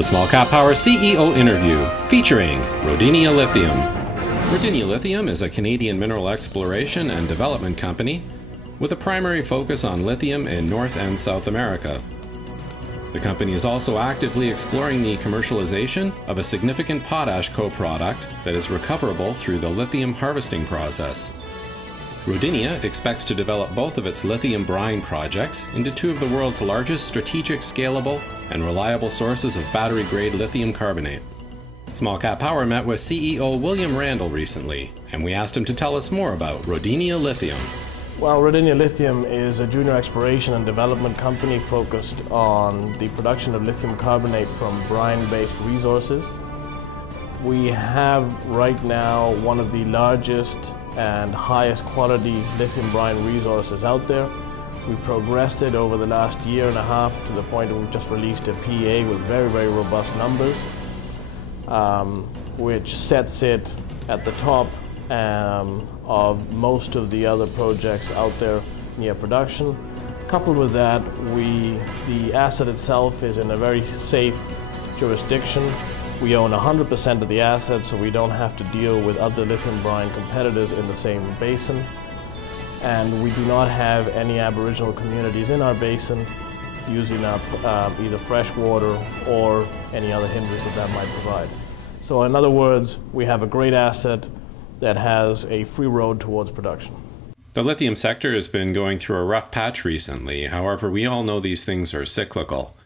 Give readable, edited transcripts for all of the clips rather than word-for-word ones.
The SmallCapPower CEO interview featuring Rodinia Lithium. Rodinia Lithium is a Canadian mineral exploration and development company with a primary focus on lithium in North and South America. The company is also actively exploring the commercialization of a significant potash co-product that is recoverable through the lithium harvesting process. Rodinia expects to develop both of its lithium brine projects into two of the world's largest strategic, scalable, and reliable sources of battery-grade lithium carbonate. SmallCapPower met with CEO William Randall recently, and we asked him to tell us more about Rodinia Lithium. Well, Rodinia Lithium is a junior exploration and development company focused on the production of lithium carbonate from brine-based resources. We have right now one of the largest and highest quality lithium brine resources out there. We've progressed it over the last year and a half to the point where we've just released a PEA with very, very robust numbers, which sets it at the top of most of the other projects out there near production. Coupled with that, the asset itself is in a very safe jurisdiction. We own 100% of the asset, so we don't have to deal with other lithium brine competitors in the same basin. And we do not have any Aboriginal communities in our basin using up either fresh water or any other hindrance that might provide. So in other words, we have a great asset that has a free road towards production. The lithium sector has been going through a rough patch recently. However, we all know these things are cyclical.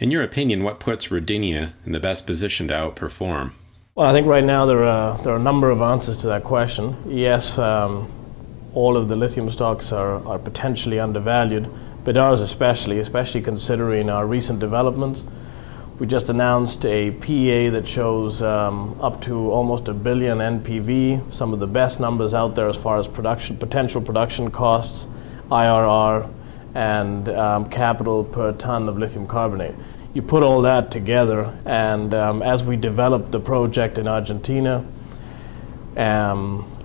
In your opinion, what puts Rodinia in the best position to outperform? Well, I think right now there are a number of answers to that question. Yes, all of the lithium stocks are potentially undervalued, but ours especially considering our recent developments. We just announced a PEA that shows up to almost $1 billion NPV, some of the best numbers out there as far as potential production costs, IRR, and capital per ton of lithium carbonate. You put all that together, and as we develop the project in Argentina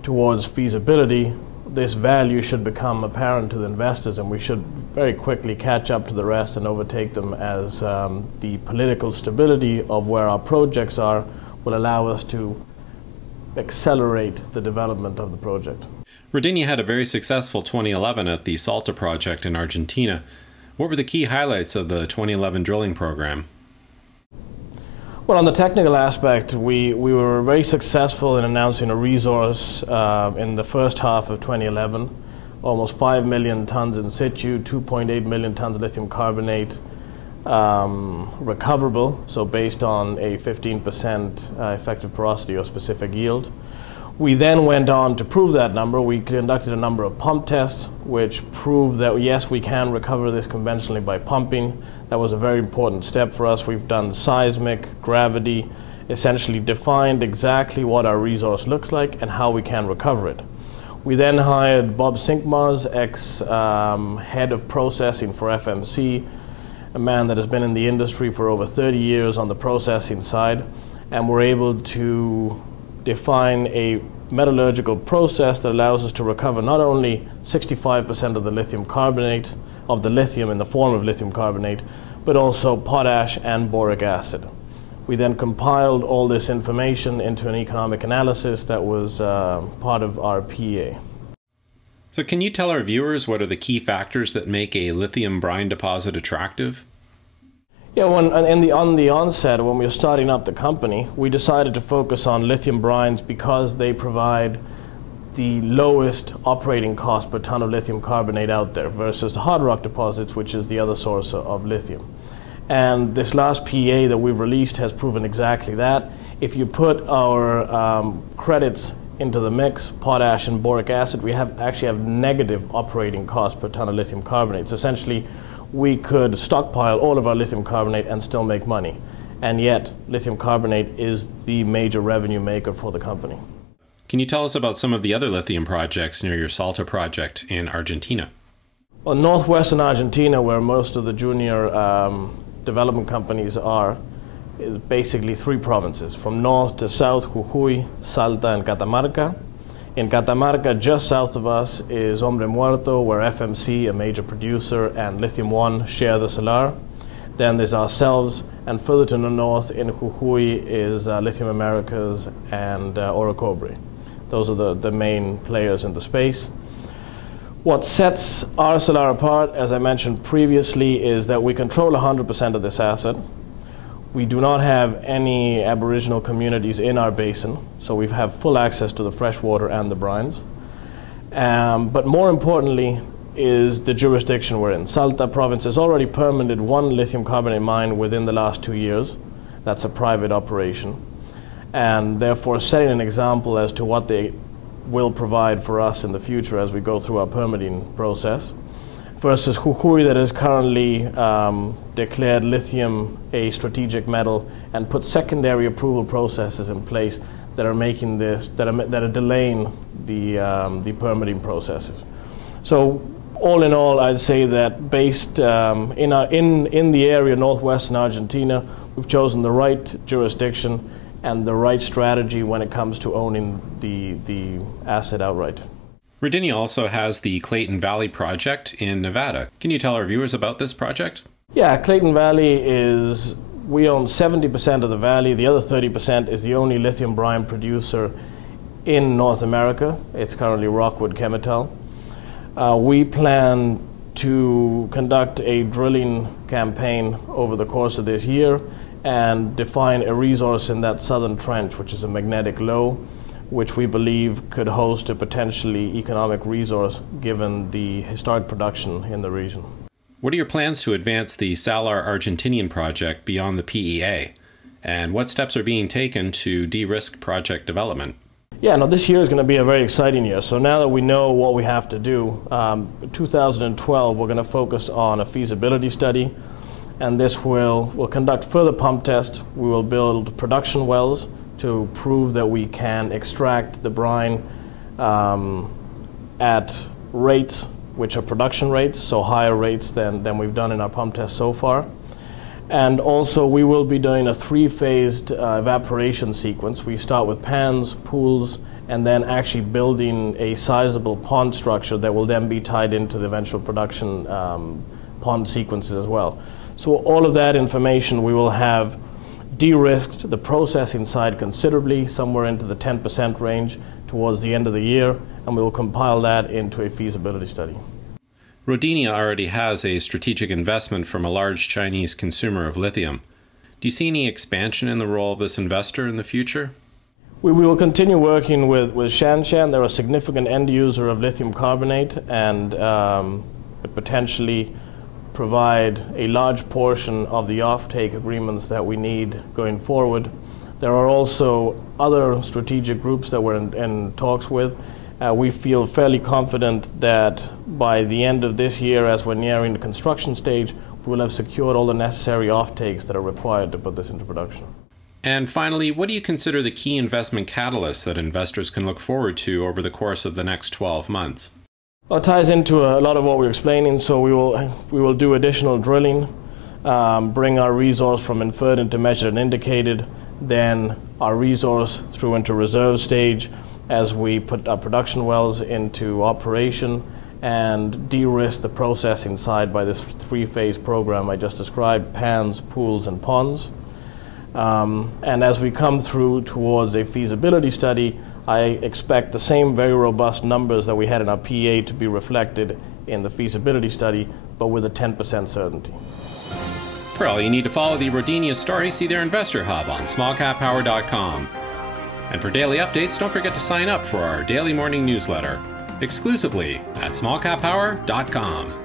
towards feasibility, this value should become apparent to the investors, and we should very quickly catch up to the rest and overtake them as the political stability of where our projects are will allow us to accelerate the development of the project. Rodinia had a very successful 2011 at the Salta project in Argentina. What were the key highlights of the 2011 drilling program? Well, on the technical aspect, we were very successful in announcing a resource in the first half of 2011, almost 5 million tons in situ, 2.8 million tons lithium carbonate recoverable, so based on a 15% effective porosity or specific yield. We then went on to prove that number. We conducted a number of pump tests, which proved that yes, we can recover this conventionally by pumping. That was a very important step for us. We've done seismic, gravity, essentially defined exactly what our resource looks like and how we can recover it. We then hired Bob Sinkmars, ex-head of processing for FMC, a man that has been in the industry for over 30 years on the processing side, and we're able to define a metallurgical process that allows us to recover not only 65% of the lithium carbonate, of the lithium in the form of lithium carbonate, but also potash and boric acid. We then compiled all this information into an economic analysis that was part of our PEA. So can you tell our viewers what are the key factors that make a lithium brine deposit attractive? Yeah, on the onset, when we were starting up the company, we decided to focus on lithium brines because they provide the lowest operating cost per ton of lithium carbonate out there versus the hard rock deposits, which is the other source of lithium. And this last PEA that we've released has proven exactly that. If you put our credits into the mix, potash and boric acid, we actually have negative operating cost per ton of lithium carbonate. So essentially, we could stockpile all of our lithium carbonate and still make money. And yet, lithium carbonate is the major revenue maker for the company. Can you tell us about some of the other lithium projects near your Salta project in Argentina? Well, northwestern Argentina, where most of the junior development companies are, is basically 3 provinces. From north to south, Jujuy, Salta, and Catamarca. In Catamarca, just south of us, is Hombre Muerto, where FMC, a major producer, and Lithium-1 share the salar. Then there's ourselves, and further to the north in Jujuy is Lithium Americas and Orocobre. Those are the main players in the space. What sets Arcelor apart, as I mentioned previously, is that we control 100% of this asset. We do not have any Aboriginal communities in our basin, so we have full access to the fresh water and the brines. But more importantly is the jurisdiction we're in. Salta province has already permitted one lithium carbonate mine within the last 2 years. That's a private operation, and therefore setting an example as to what they will provide for us in the future as we go through our permitting process. Versus Jujuy, that is currently declared lithium a strategic metal and put secondary approval processes in place that are making this, that are delaying the permitting processes. So all in all, I'd say that based in the area northwestern Argentina, we've chosen the right jurisdiction and the right strategy when it comes to owning the asset outright. Rodinia also has the Clayton Valley project in Nevada. Can you tell our viewers about this project? Yeah, Clayton Valley is, we own 70% of the valley. The other 30% is the only lithium brine producer in North America. It's currently Rockwood Chemitol. We plan to conduct a drilling campaign over the course of this year and define a resource in that southern trench, which is a magnetic low, which we believe could host a potentially economic resource given the historic production in the region. What are your plans to advance the Salar Argentinian project beyond the PEA? And what steps are being taken to de-risk project development? Yeah, no, this year is going to be a very exciting year. So now that we know what we have to do, 2012 we're going to focus on a feasibility study, and this we'll conduct further pump tests. We will build production wells to prove that we can extract the brine at rates which are production rates, so higher rates than we've done in our pump tests so far. And also we will be doing a three-phased evaporation sequence. We start with pans, pools, and then actually building a sizable pond structure that will then be tied into the eventual production pond sequences as well. So all of that information we will have de-risked the processing side considerably, somewhere into the 10% range towards the end of the year, and we will compile that into a feasibility study. Rodinia already has a strategic investment from a large Chinese consumer of lithium. Do you see any expansion in the role of this investor in the future? We will continue working with Shanshan. They're a significant end user of lithium carbonate and potentially provide a large portion of the offtake agreements that we need going forward. There are also other strategic groups that we're in talks with. We feel fairly confident that by the end of this year, as we're nearing the construction stage, we will have secured all the necessary offtakes that are required to put this into production. And finally, what do you consider the key investment catalysts that investors can look forward to over the course of the next 12 months? Well, it ties into a lot of what we're explaining. So we will do additional drilling, bring our resource from inferred into measured and indicated, then our resource through into reserve stage as we put our production wells into operation and de-risk the processing side by this three-phase program I just described: pans, pools, and ponds. And as we come through towards a feasibility study, I expect the same very robust numbers that we had in our PEA to be reflected in the feasibility study, but with a 10% certainty. For all you need to follow the Rodinia story, see their investor hub on SmallCapPower.com. And for daily updates, don't forget to sign up for our daily morning newsletter, exclusively at SmallCapPower.com.